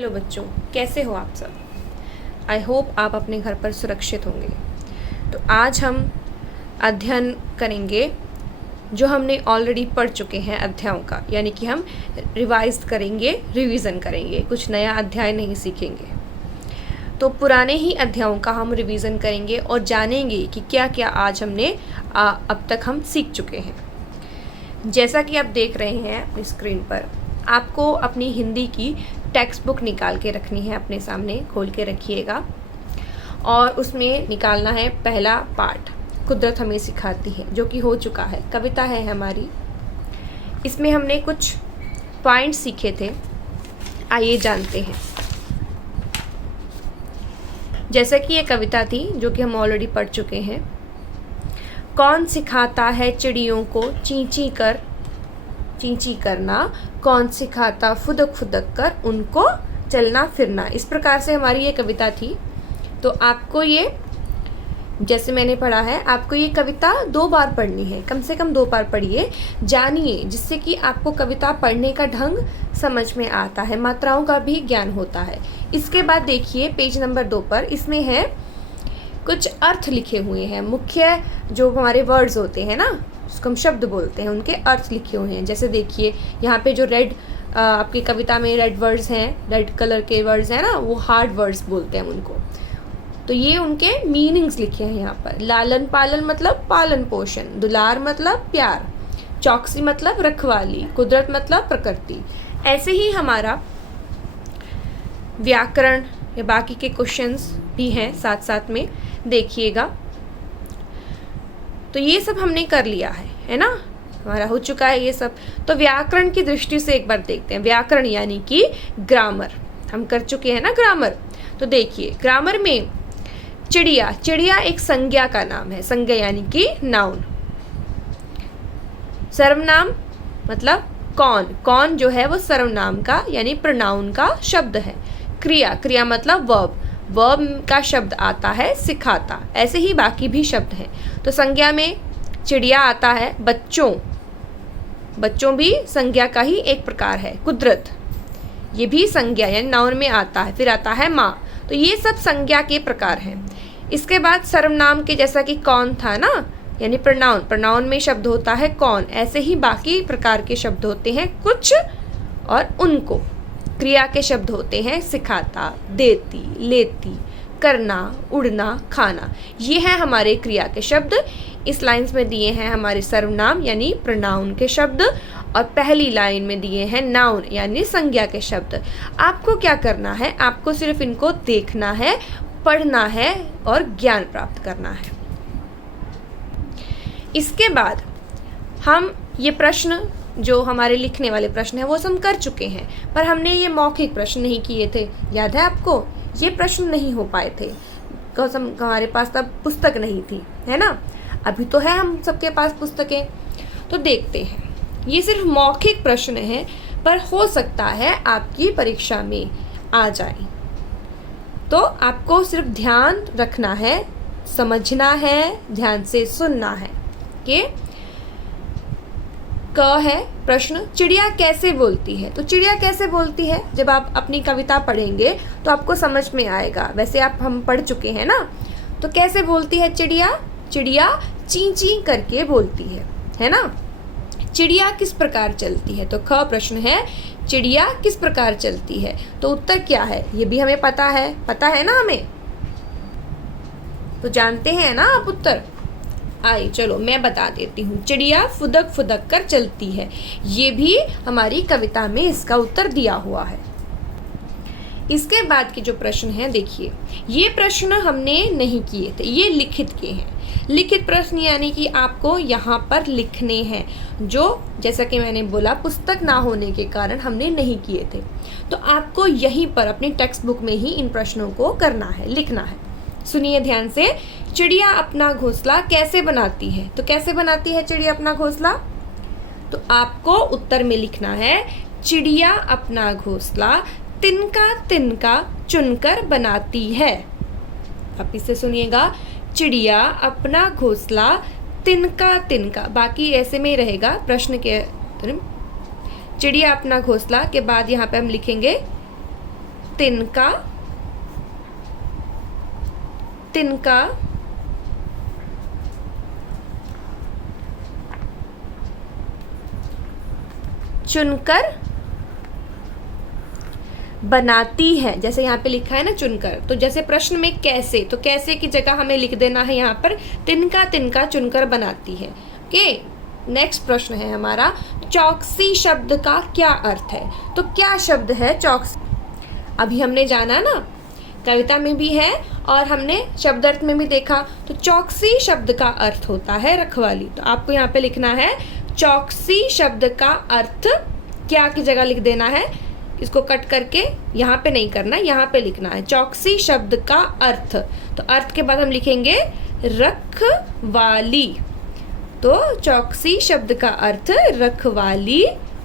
Hello बच्चों, कैसे हो आप सब। आई होप आप अपने घर पर सुरक्षित होंगे। तो आज हम अध्ययन करेंगे जो हमने ऑलरेडी पढ़ चुके हैं अध्यायों का, यानी कि हम रिवाइज करेंगे, रिवीजन करेंगे, कुछ नया अध्याय नहीं सीखेंगे। तो पुराने ही अध्यायों का हम रिवीजन करेंगे और जानेंगे कि क्या क्या आज हमने अब तक हम सीख चुके हैं। जैसा कि आप देख रहे हैं अपनी स्क्रीन पर, आपको अपनी हिंदी की टेक्स्ट बुक निकाल के रखनी है, अपने सामने खोल के रखिएगा और उसमें निकालना है पहला पार्ट, कुदरत हमें सिखाती है, जो कि हो चुका है, कविता है हमारी। इसमें हमने कुछ पॉइंट सीखे थे, आइए जानते हैं। जैसे कि ये कविता थी जो कि हम ऑलरेडी पढ़ चुके हैं। कौन सिखाता है चिड़ियों को चींची करना, कौन सिखाता फुदक फुदक कर उनको चलना फिरना। इस प्रकार से हमारी ये कविता थी। तो आपको ये, जैसे मैंने पढ़ा है, आपको ये कविता 2 बार पढ़नी है, कम से कम 2 बार पढ़िए, जानिए, जिससे कि आपको कविता पढ़ने का ढंग समझ में आता है, मात्राओं का भी ज्ञान होता है। इसके बाद देखिए पेज नंबर 2 पर, इसमें है कुछ अर्थ लिखे हुए हैं, मुख्य जो हमारे वर्ड्स होते हैं ना, उसको हम शब्द बोलते हैं, उनके अर्थ लिखे हुए हैं। जैसे देखिए यहाँ पे जो रेड, आपकी कविता में रेड वर्ड्स हैं, रेड कलर के वर्ड्स हैं ना, वो हार्ड वर्ड्स बोलते हैं उनको। तो ये उनके मीनिंग्स लिखे हैं यहाँ पर। लालन पालन मतलब पालन पोषण, दुलार मतलब प्यार, चौकसी मतलब रखवाली, कुदरत मतलब प्रकृति। ऐसे ही हमारा व्याकरण या बाकी के क्वेश्चंस भी हैं साथ साथ में, देखिएगा। तो ये सब हमने कर लिया है ना, हमारा हो चुका है ये सब। तो व्याकरण की दृष्टि से एक बार देखते हैं। व्याकरण यानी कि ग्रामर, हम कर चुके हैं ना ग्रामर। तो देखिए ग्रामर में चिड़िया एक संज्ञा का नाम है, संज्ञा यानी कि नाउन। सर्वनाम मतलब कौन जो है वो सर्वनाम का यानी प्रोनाउन का शब्द है। क्रिया मतलब वर्ब का शब्द आता है सिखाता। ऐसे ही बाकी भी शब्द हैं। तो संज्ञा में चिड़िया आता है, बच्चों भी संज्ञा का ही एक प्रकार है। कुदरत, ये भी संज्ञा यानी नाउन में आता है। फिर आता है माँ। तो ये सब संज्ञा के प्रकार हैं। इसके बाद सर्वनाम के, जैसा कि कौन था ना, यानी प्रोनाउन में शब्द होता है कौन। ऐसे ही बाकी प्रकार के शब्द होते हैं कुछ और उनको। क्रिया के शब्द होते हैं सिखाता, देती, लेती, करना, उड़ना, खाना। ये है हमारे क्रिया के शब्द। इस लाइन्स में दिए हैं हमारे सर्वनाम यानी प्रोनाउन के शब्द, और पहली लाइन में दिए हैं नाउन यानी संज्ञा के शब्द। आपको क्या करना है, आपको सिर्फ इनको देखना है, पढ़ना है और ज्ञान प्राप्त करना है। इसके बाद हम ये प्रश्न, जो हमारे लिखने वाले प्रश्न हैं, वो हम कर चुके हैं, पर हमने ये मौखिक प्रश्न नहीं किए थे। याद है आपको, ये प्रश्न नहीं हो पाए थे बिकॉज हमारे पास तब पुस्तक नहीं थी, है ना। अभी तो है हम सबके पास पुस्तकें। तो देखते हैं, ये सिर्फ मौखिक प्रश्न है, पर हो सकता है आपकी परीक्षा में आ जाए। तो आपको सिर्फ ध्यान रखना है, समझना है, ध्यान से सुनना है कि क है प्रश्न, चिड़िया कैसे बोलती है। तो चिड़िया कैसे बोलती है, जब आप अपनी कविता पढ़ेंगे तो आपको समझ में आएगा। वैसे हम पढ़ चुके हैं ना। तो कैसे बोलती है चिड़िया चीं करके बोलती है ना। चिड़िया किस प्रकार चलती है, तो ख प्रश्न है, चिड़िया किस प्रकार चलती है। तो उत्तर क्या है, ये भी हमें पता है ना हमें। तो जानते हैं ना आप उत्तर। आई चलो मैं बता देती हूँ। चिड़िया फुदक फुदक कर चलती है, ये भी हमारी कविता में इसका उत्तर दिया हुआ है। इसके बाद के जो प्रश्न हैं, देखिए ये प्रश्न हमने नहीं किए थे, ये लिखित के हैं। लिखित प्रश्न यानी कि आपको यहाँ पर लिखने हैं, जो जैसा कि मैंने बोला पुस्तक ना होने के कारण हमने नहीं किए थे। तो आपको यहीं पर अपनी टेक्स्ट बुक में ही इन प्रश्नों को करना है, लिखना है। सुनिए ध्यान से। चिड़िया अपना घोंसला कैसे बनाती है। तो कैसे बनाती है चिड़िया अपना घोंसला, तो आपको उत्तर में लिखना है, चिड़िया अपना घोंसला तिनका चुनकर बनाती है। आप इसे सुनिएगा, चिड़िया अपना घोंसला तिनका, बाकी ऐसे में ही रहेगा प्रश्न के। चिड़िया अपना घोंसला के बाद यहाँ पे हम लिखेंगे तिनका, तिनका, चुनकर बनाती है। जैसे यहाँ पे लिखा है ना चुनकर, तो जैसे प्रश्न में कैसे, तो कैसे की जगह हमें लिख देना है यहाँ पर तिनका, तिनका चुनकर बनाती है। ओके, नेक्स्ट प्रश्न है हमारा, चौकसी शब्द का क्या अर्थ है? तो क्या शब्द है चौकसी? अभी हमने जाना ना, कविता में भी है और हमने शब्द अर्थ में भी देखा। तो चौकसी शब्द का अर्थ होता है रखवाली। तो आपको यहाँ पे लिखना है चौकसी शब्द का अर्थ क्या की जगह लिख देना है, इसको कट करके यहाँ पे नहीं करना, यहाँ पे लिखना है चौकसी शब्द का अर्थ। तो अर्थ के बाद हम लिखेंगे रखवाली। तो चौकसी शब्द का अर्थ रखवाली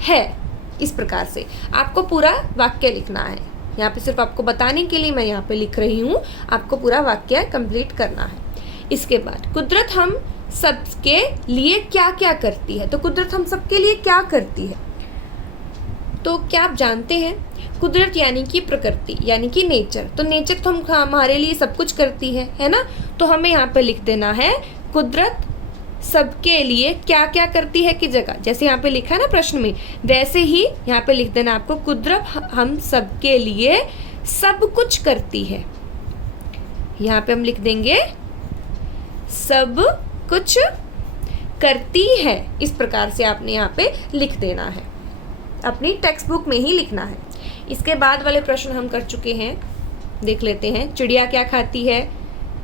है। इस प्रकार से आपको पूरा वाक्य लिखना है। यहाँ पे सिर्फ आपको बताने के लिए मैं यहाँ पे लिख रही हूँ, आपको पूरा वाक्य कंप्लीट करना है। इसके बाद कुदरत हम सबके लिए क्या क्या करती है? तो कुदरत हम सबके लिए क्या करती है? तो क्या आप जानते हैं, कुदरत यानी कि प्रकृति, यानी कि नेचर। तो नेचर तो हम हमारे लिए सब कुछ करती है ना। तो हमें यहाँ पे लिख देना है कुदरत सबके लिए क्या क्या करती है की जगह, जैसे यहाँ पे लिखा है ना प्रश्न में, वैसे ही यहाँ पे लिख देना आपको कुदरत हम सबके लिए सब कुछ करती है। यहाँ पे हम लिख देंगे सब कुछ करती है। इस प्रकार से आपने यहाँ पे लिख देना है, अपनी टेक्स्ट बुक में ही लिखना है। इसके बाद वाले प्रश्न हम कर चुके हैं, देख लेते हैं। चिड़िया क्या खाती है?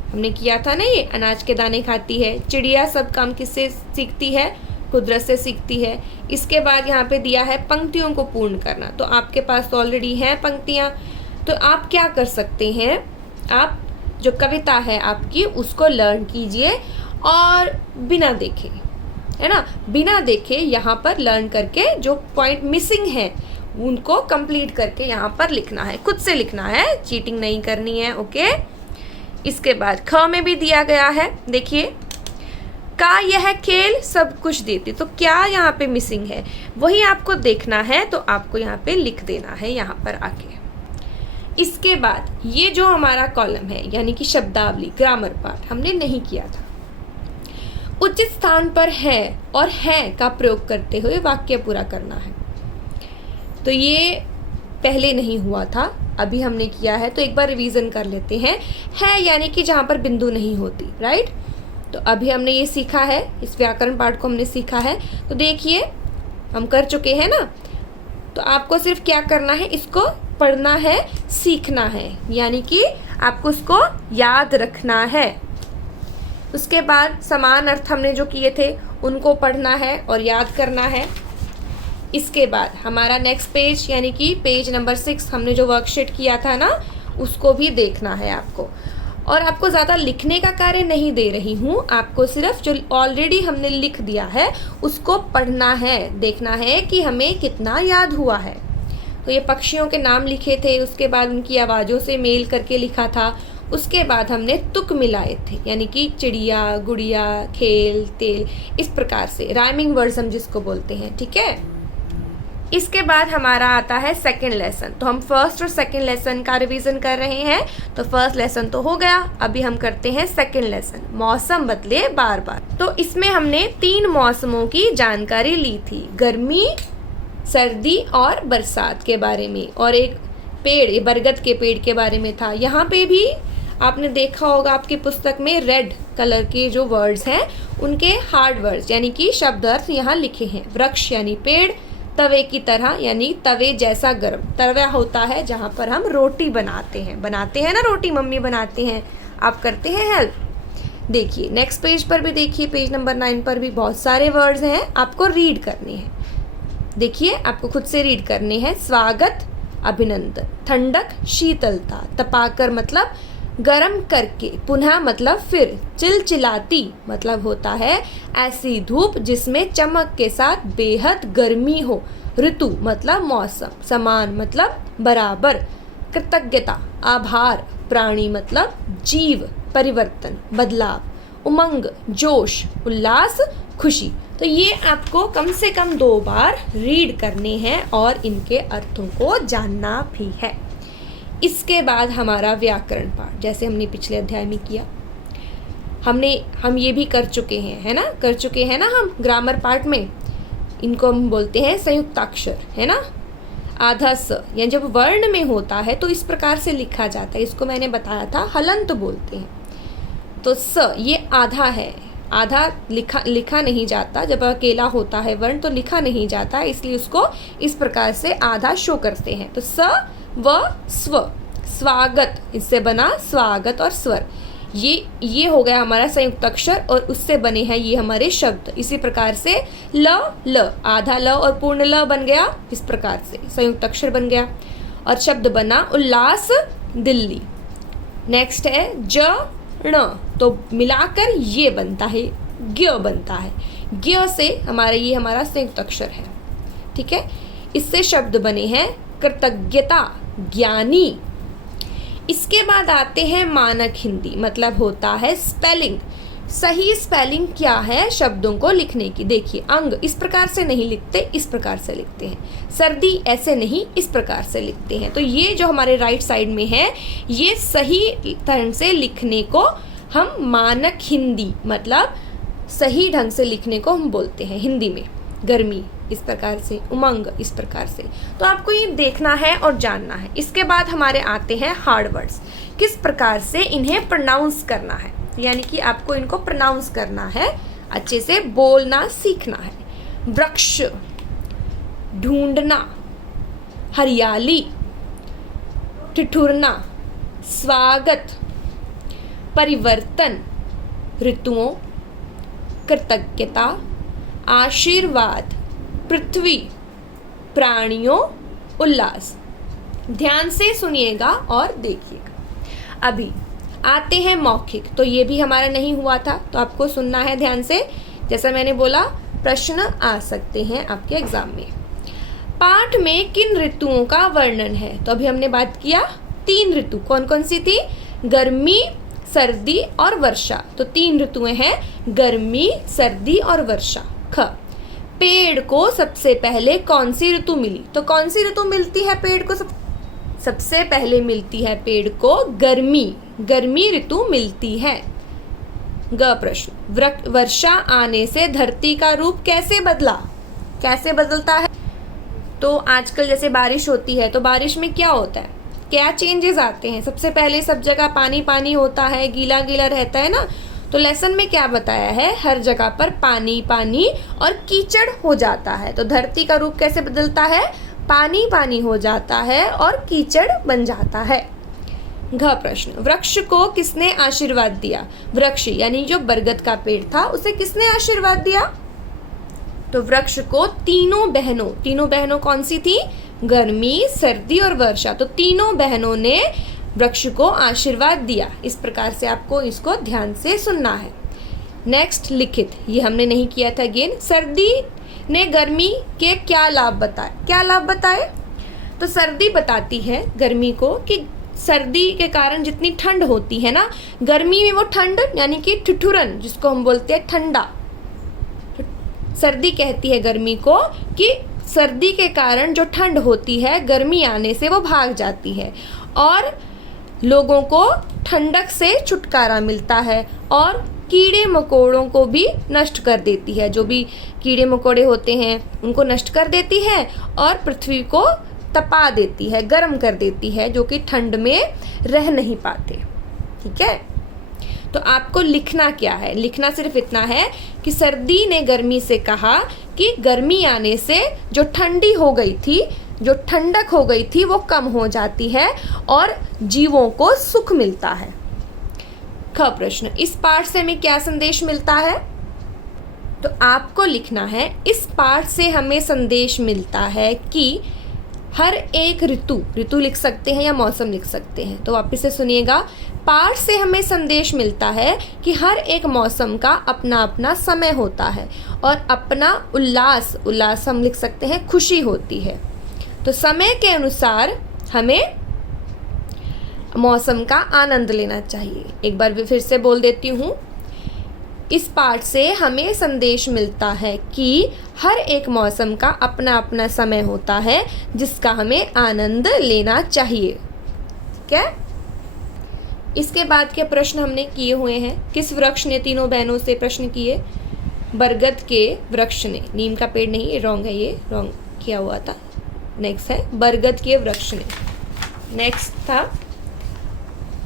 हमने किया था ना, ये अनाज के दाने खाती है। चिड़िया सब काम किससे सीखती है? कुदरत से सीखती है। इसके बाद यहाँ पे दिया है पंक्तियों को पूर्ण करना। तो आपके पास तो ऑलरेडी हैं पंक्तियाँ, तो आप क्या कर सकते हैं, आप जो कविता है आपकी उसको लर्न कीजिए और बिना देखे, है ना, बिना देखे यहाँ पर लर्न करके जो पॉइंट मिसिंग है उनको कंप्लीट करके यहाँ पर लिखना है, खुद से लिखना है, चीटिंग नहीं करनी है। ओके, इसके बाद ख में भी दिया गया है, देखिए, का यह खेल सब कुछ देती। तो क्या यहाँ पे मिसिंग है वही आपको देखना है, तो आपको यहाँ पे लिख देना है यहाँ पर आके। इसके बाद ये जो हमारा कॉलम है यानी कि शब्दावली, ग्रामर पार्ट हमने नहीं किया था। उचित स्थान पर है और है का प्रयोग करते हुए वाक्य पूरा करना है। तो ये पहले नहीं हुआ था, अभी हमने किया है, तो एक बार रिवीजन कर लेते हैं। है यानी कि जहाँ पर बिंदु नहीं होती, राइट। तो अभी हमने ये सीखा है, इस व्याकरण पाठ को हमने सीखा है। तो देखिए हम कर चुके हैं ना, तो आपको सिर्फ क्या करना है, इसको पढ़ना है, सीखना है, यानी कि आपको इसको याद रखना है। उसके बाद समान अर्थ हमने जो किए थे उनको पढ़ना है और याद करना है। इसके बाद हमारा नेक्स्ट पेज यानी कि पेज नंबर 6 हमने जो वर्कशीट किया था ना, उसको भी देखना है आपको। और आपको ज़्यादा लिखने का कार्य नहीं दे रही हूँ, आपको सिर्फ जो ऑलरेडी हमने लिख दिया है उसको पढ़ना है, देखना है कि हमें कितना याद हुआ है। तो ये पक्षियों के नाम लिखे थे, उसके बाद उनकी आवाज़ों से मेल करके लिखा था। उसके बाद हमने तुक मिलाए थे, यानी कि चिड़िया, गुड़िया, खेल, तेल, इस प्रकार से राइमिंग वर्ड्स हम जिसको बोलते हैं, ठीक है। इसके बाद हमारा आता है सेकंड लेसन। तो हम फर्स्ट और सेकंड लेसन का रिवीजन कर रहे हैं। तो फर्स्ट लेसन तो हो गया, अभी हम करते हैं सेकंड लेसन, मौसम बदले बार बार। तो इसमें हमने 3 मौसमों की जानकारी ली थी, गर्मी, सर्दी और बरसात के बारे में, और एक पेड़, बरगद के पेड़ के बारे में था। यहाँ पे भी आपने देखा होगा आपकी पुस्तक में रेड कलर के जो वर्ड्स हैं उनके हार्ड वर्ड्स यानी कि शब्द अर्थ यहाँ लिखे हैं। वृक्ष यानी पेड़, तवे की तरह यानी तवे जैसा गर्म, तवा होता है जहाँ पर हम रोटी बनाते हैं ना, रोटी मम्मी बनाते हैं, आप करते हैं हेल्प। देखिए नेक्स्ट पेज पर भी देखिए, पेज नंबर 9 पर भी बहुत सारे वर्ड्स हैं, आपको रीड करने हैं। देखिए आपको खुद से रीड करने हैं। स्वागत, अभिनंदन, ठंडक, शीतलता, तपाकर मतलब गरम करके, पुनः मतलब फिर, चिलचिलाती मतलब होता है ऐसी धूप जिसमें चमक के साथ बेहद गर्मी हो, ऋतु मतलब मौसम, समान मतलब बराबर, कृतज्ञता, आभार, प्राणी मतलब जीव, परिवर्तन, बदलाव, उमंग, जोश, उल्लास, खुशी। तो ये आपको कम से कम 2 बार रीड करने हैं और इनके अर्थों को जानना भी है। इसके बाद हमारा व्याकरण पाठ, जैसे हमने पिछले अध्याय में किया। हम ये भी कर चुके हैं, है ना, कर चुके हैं ना हम ग्रामर पार्ट में। इनको हम बोलते हैं संयुक्ताक्षर, है ना। आधा स, या जब वर्ण में होता है तो इस प्रकार से लिखा जाता है, इसको मैंने बताया था हलंत बोलते हैं। तो स ये आधा है, आधा लिखा नहीं जाता, जब अकेला होता है वर्ण तो लिखा नहीं जाता, इसलिए उसको इस प्रकार से आधा शो करते हैं। तो स व स्व, स्वागत, इससे बना स्वागत और स्वर, ये हो गया हमारा संयुक्त अक्षर और उससे बने हैं ये हमारे शब्द। इसी प्रकार से ल, आधा ल और पूर्ण ल बन गया, इस प्रकार से संयुक्त अक्षर बन गया और शब्द बना उल्लास दिल्ली। नेक्स्ट है ज ण, तो मिलाकर ये बनता है, ज्ञ बनता है। ज्ञ से ये हमारा संयुक्त अक्षर है, ठीक है। इससे शब्द बने हैं कृतज्ञता, ज्ञानी। इसके बाद आते हैं मानक हिंदी, मतलब होता है स्पेलिंग। सही स्पेलिंग क्या है शब्दों को लिखने की? देखिए, अंग इस प्रकार से नहीं लिखते, इस प्रकार से लिखते हैं। सर्दी ऐसे नहीं, इस प्रकार से लिखते हैं। तो ये जो हमारे राइट साइड में है, ये सही तरह से लिखने को हम मानक हिंदी, मतलब सही ढंग से लिखने को हम बोलते हैं हिंदी में। गर्मी इस प्रकार से, उमंग इस प्रकार से। तो आपको ये देखना है और जानना है। इसके बाद हमारे आते हैं हार्ड वर्ड्स, किस प्रकार से इन्हें प्रोनाउंस करना है, यानी कि आपको इनको प्रोनाउंस करना है, अच्छे से बोलना सीखना है। वृक्ष, ढूंढना, हरियाली, ठिठुरना, स्वागत, परिवर्तन, ऋतुओं, कृतज्ञता, आशीर्वाद, पृथ्वी, प्राणियों, उल्लास। ध्यान से सुनिएगा और देखिएगा। अभी आते हैं मौखिक, तो ये भी हमारा नहीं हुआ था, तो आपको सुनना है ध्यान से। जैसा मैंने बोला, प्रश्न आ सकते हैं आपके एग्जाम में। पाठ में किन ऋतुओं का वर्णन है? तो अभी हमने बात किया 3 ऋतु, कौन कौन सी थी? गर्मी, सर्दी और वर्षा। तो 3 ऋतुएं हैं, गर्मी, सर्दी और वर्षा। ख, पेड़ को सबसे पहले कौन सी ऋतु मिली? तो कौन सी ऋतु मिलती है पेड़ को? सबसे पहले मिलती है पेड़ को गर्मी, गर्मी ऋतु मिलती है। ग प्रश्न, वर्षा आने से धरती का रूप कैसे बदला? कैसे बदलता है? तो आजकल जैसे बारिश होती है, तो बारिश में क्या होता है, क्या चेंजेस आते हैं? सबसे पहले सब जगह पानी पानी होता है, गीला गीला रहता है ना। तो लेसन में क्या बताया है, हर जगह पर पानी पानी और कीचड़ हो जाता है। तो धरती का रूप कैसे बदलता है? पानी पानी हो जाता है और कीचड़ बन जाता है। घ प्रश्न, वृक्ष को किसने आशीर्वाद दिया? वृक्ष यानी जो बरगद का पेड़ था, उसे किसने आशीर्वाद दिया? तो वृक्ष को तीनों बहनों कौन सी थी? गर्मी, सर्दी और वर्षा। तो तीनों बहनों ने वृक्ष को आशीर्वाद दिया। इस प्रकार से आपको इसको ध्यान से सुनना है। नेक्स्ट लिखित, ये हमने नहीं किया था अगेन। सर्दी ने गर्मी के क्या लाभ बताए? क्या लाभ बताए? तो सर्दी बताती है गर्मी को कि सर्दी के कारण जितनी ठंड होती है ना, गर्मी में वो ठंड यानी कि ठिठुरन, जिसको हम बोलते हैं ठंडा, सर्दी कहती है गर्मी को कि सर्दी के कारण जो ठंड होती है, गर्मी आने से वो भाग जाती है और लोगों को ठंडक से छुटकारा मिलता है और कीड़े मकोड़ों को भी नष्ट कर देती है। जो भी कीड़े मकोड़े होते हैं उनको नष्ट कर देती है और पृथ्वी को तपा देती है, गर्म कर देती है, जो कि ठंड में रह नहीं पाते। ठीक है, तो आपको लिखना क्या है? लिखना सिर्फ इतना है कि सर्दी ने गर्मी से कहा कि गर्मी आने से जो ठंडी हो गई थी, जो ठंडक हो गई थी, वो कम हो जाती है और जीवों को सुख मिलता है। ख प्रश्न, इस पाठ से हमें क्या संदेश मिलता है? तो आपको लिखना है, इस पाठ से हमें संदेश मिलता है कि हर एक ऋतु लिख सकते हैं या मौसम लिख सकते हैं। तो वापस से सुनिएगा, पाठ से हमें संदेश मिलता है कि हर एक मौसम का अपना अपना समय होता है और अपना उल्लास हम लिख सकते हैं, खुशी होती है। तो समय के अनुसार हमें मौसम का आनंद लेना चाहिए। एक बार फिर से बोल देती हूँ, इस पाठ से हमें संदेश मिलता है कि हर एक मौसम का अपना अपना समय होता है जिसका हमें आनंद लेना चाहिए। ठीक है। इसके बाद के प्रश्न हमने किए हुए हैं। किस वृक्ष ने तीनों बहनों से प्रश्न किए? बरगद के वृक्ष ने, नीम का पेड़ नहीं, ये रॉन्ग है, ये रॉन्ग किया हुआ था। नेक्स्ट है बरगद के वृक्ष ने। नेक्स्ट था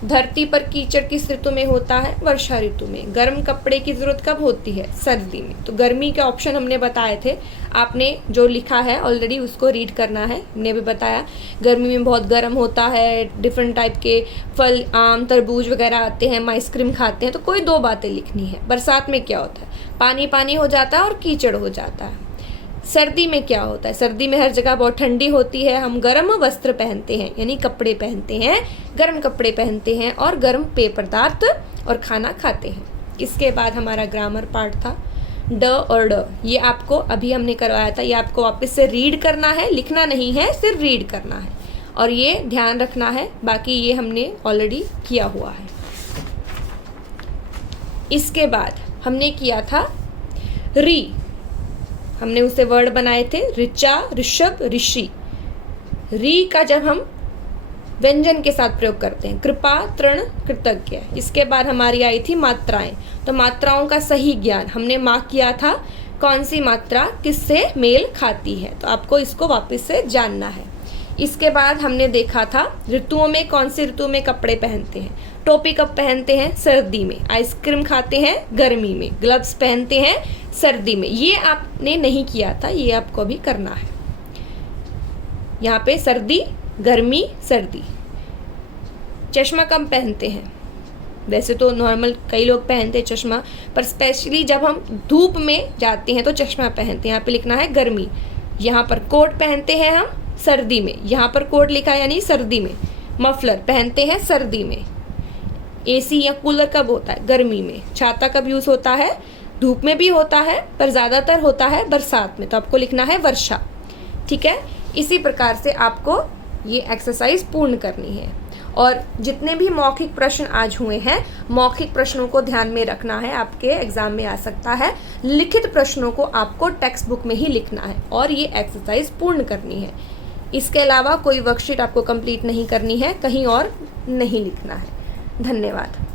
धरती पर कीचड़ किस ऋतु में होता है? वर्षा ऋतु में। गर्म कपड़े की जरूरत कब होती है? सर्दी में। तो गर्मी के ऑप्शन हमने बताए थे, आपने जो लिखा है ऑलरेडी उसको रीड करना है। हमने भी बताया गर्मी में बहुत गर्म होता है, डिफरेंट टाइप के फल, आम, तरबूज वगैरह आते हैं, हम आइसक्रीम खाते हैं। तो कोई दो बातें लिखनी है। बरसात में क्या होता है? पानी पानी हो जाता है और कीचड़ हो जाता है। सर्दी में क्या होता है? सर्दी में हर जगह बहुत ठंडी होती है, हम गर्म वस्त्र पहनते हैं, यानी कपड़े पहनते हैं, गर्म कपड़े पहनते हैं और गर्म पेय पदार्थ और खाना खाते हैं। इसके बाद हमारा ग्रामर पार्ट था ड और ड। ये आपको अभी हमने करवाया था, ये आपको वापस से रीड करना है, लिखना नहीं है, सिर्फ रीड करना है और ये ध्यान रखना है। बाकी ये हमने ऑलरेडी किया हुआ है। इसके बाद हमने किया था री, हमने उसे वर्ड बनाए थे ऋचा, ऋषभ, ऋषि। री का जब हम व्यंजन के साथ प्रयोग करते हैं, कृपा, तृण, कृतज्ञ। इसके बाद हमारी आई थी मात्राएं। तो मात्राओं का सही ज्ञान हमने मार्क किया था, कौन सी मात्रा किससे मेल खाती है, तो आपको इसको वापस से जानना है। इसके बाद हमने देखा था ऋतुओं में कौन सी ऋतु में कपड़े पहनते हैं। टोपी कब पहनते हैं? सर्दी में। आइसक्रीम खाते हैं गर्मी में। ग्लव्स पहनते हैं सर्दी में। ये आपने नहीं किया था, ये आपको अभी करना है। यहाँ पे सर्दी, गर्मी, सर्दी। चश्मा कब पहनते हैं? वैसे तो नॉर्मल कई लोग पहनते हैं चश्मा, पर स्पेशली जब हम धूप में जाते हैं तो चश्मा पहनते हैं। यहाँ पे लिखना है गर्मी। यहाँ पर कोट पहनते हैं हम सर्दी में। यहाँ पर कोट लिखा है यानी सर्दी में। मफलर पहनते हैं सर्दी में। एसी या कूलर कब होता है? गर्मी में। छाता कब यूज होता है? धूप में भी होता है, पर ज्यादातर होता है बरसात में। तो आपको लिखना है वर्षा। ठीक है, इसी प्रकार से आपको ये एक्सरसाइज पूर्ण करनी है। और जितने भी मौखिक प्रश्न आज हुए हैं, मौखिक प्रश्नों को ध्यान में रखना है, आपके एग्जाम में आ सकता है। लिखित प्रश्नों को आपको टेक्स्ट बुक में ही लिखना है और ये एक्सरसाइज पूर्ण करनी है। इसके अलावा कोई वर्कशीट आपको कंप्लीट नहीं करनी है, कहीं और नहीं लिखना है। धन्यवाद।